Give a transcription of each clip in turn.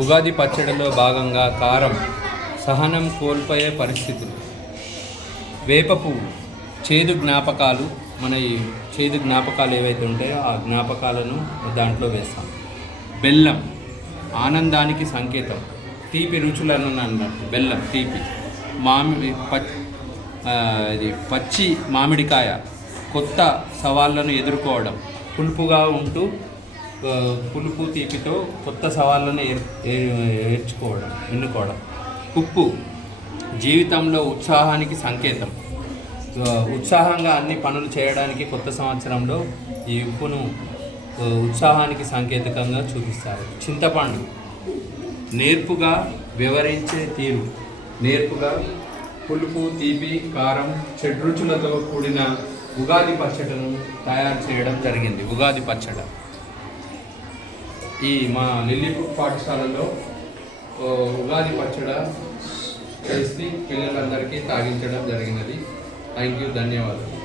ఉగాది పచ్చడిలో భాగంగా కారం, సహనం కోల్పోయే పరిస్థితులు, వేప పువ్వు, చేదు జ్ఞాపకాలు, మన ఈ చేదు జ్ఞాపకాలు ఏవైతే ఉంటాయో ఆ జ్ఞాపకాలను దాంట్లో వేస్తాం. బెల్లం ఆనందానికి సంకేతం, తీపి రుచులను అన్నట్టు బెల్లం తీపి. ఇది పచ్చి మామిడికాయ, కొత్త సవాళ్ళను ఎదుర్కోవడం, పులుపుగా ఉంటూ పులుపు తీపితో కొత్త సవాళ్ళను ఎన్నుకోవడం. ఉప్పు జీవితంలో ఉత్సాహానికి సంకేతం, ఉత్సాహంగా అన్ని పనులు చేయడానికి కొత్త సంవత్సరంలో ఈ ఉప్పును ఉత్సాహానికి సంకేతకంగా చూపిస్తారు. చింతపండు నేర్పుగా వివరించే తీరు, నేర్పుగా పులుపు, తీపి, కారం, షడ్రుచులతో కూడిన ఉగాది పచ్చడిను తయారు చేయడం జరిగింది. ఉగాది పచ్చడి ఈ మా లిల్లీపుట్ పాఠశాలలో ఉగాది పచ్చడి చేసి పిల్లలందరికీ తాగించడం జరిగినది. థ్యాంక్ యూ, ధన్యవాదాలు.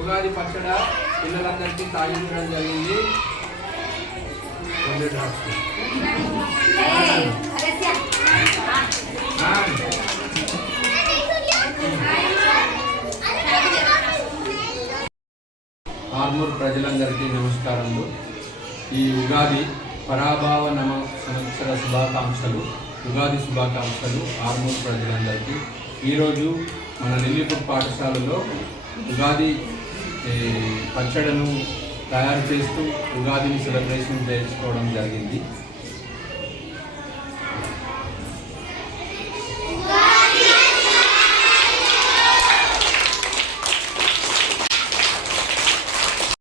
ఉగాది పచ్చడి పిల్లలందరికీ తాగించడం జరిగింది. ఆర్మూర్ ప్రజలందరికీ నమస్కారములు. ఈ ఉగాది పరాభావ సంవత్సర శుభాకాంక్షలు, ఉగాది శుభాకాంక్షలు ఆర్మూర్ ప్రజలందరికీ. ఈరోజు మన లిల్లీపుట్ పాఠశాలలో ఉగాది పచ్చడిను తయారు చేస్తూ ఉగాదిని సెలబ్రేషన్ చేసుకోవడం జరిగింది.